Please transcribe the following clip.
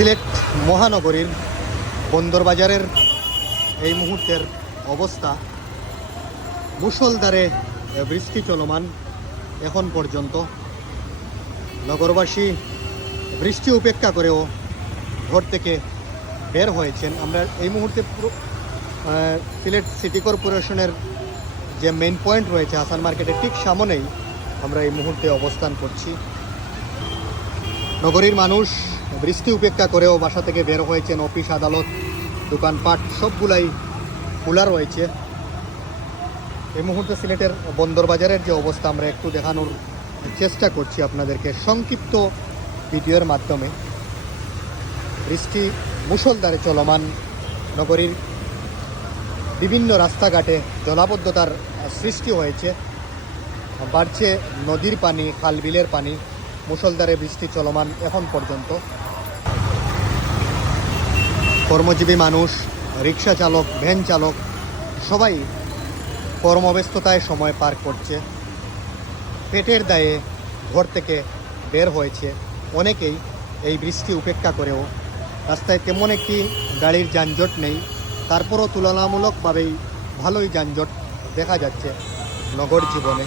সিলেট মহানগরীর বন্দরবাজারের এই মুহূর্তের অবস্থা, মুষলধারে বৃষ্টি চলমান এখন পর্যন্ত। নগরবাসী বৃষ্টি উপেক্ষা করেও ঘর থেকে বের হয়েছেন। আমরা এই মুহূর্তে সিলেট সিটি কর্পোরেশনের যে মেইন পয়েন্ট রয়েছে হাসান মার্কেটের ঠিক সামনেই আমরা এই মুহূর্তে অবস্থান করছি। নগরীর মানুষ বৃষ্টি উপেক্ষা করেও বাসা থেকে বের হয়েছেন। অফিস, আদালত, দোকানপাট সবগুলাই খোলা রয়েছে। এই মুহূর্তে সিলেটের বন্দরবাজারের যে অবস্থা আমরা একটু দেখানোর চেষ্টা করছি আপনাদেরকে সংক্ষিপ্ত ভিডিওর মাধ্যমে। বৃষ্টি মুষলধারে চলমান, নগরীর বিভিন্ন রাস্তাঘাটে জলাবদ্ধতার সৃষ্টি হয়েছে, বাড়ছে নদীর পানি, খাল বিলের পানি। মুষলধারে বৃষ্টি চলমান এখন পর্যন্ত। কর্মজীবী মানুষ, রিক্সা চালক, ভ্যান চালক সবাই কর্মব্যস্ততায় সময় পার করছে। পেটের দায়ে ঘর থেকে বের হয়েছে অনেকেই এই বৃষ্টি উপেক্ষা করেও। রাস্তায় তেমন একটি গাড়ির যানজট নেই, তারপরও তুলনামূলকভাবেই ভালোই যানজট দেখা যাচ্ছে নগর জীবনে।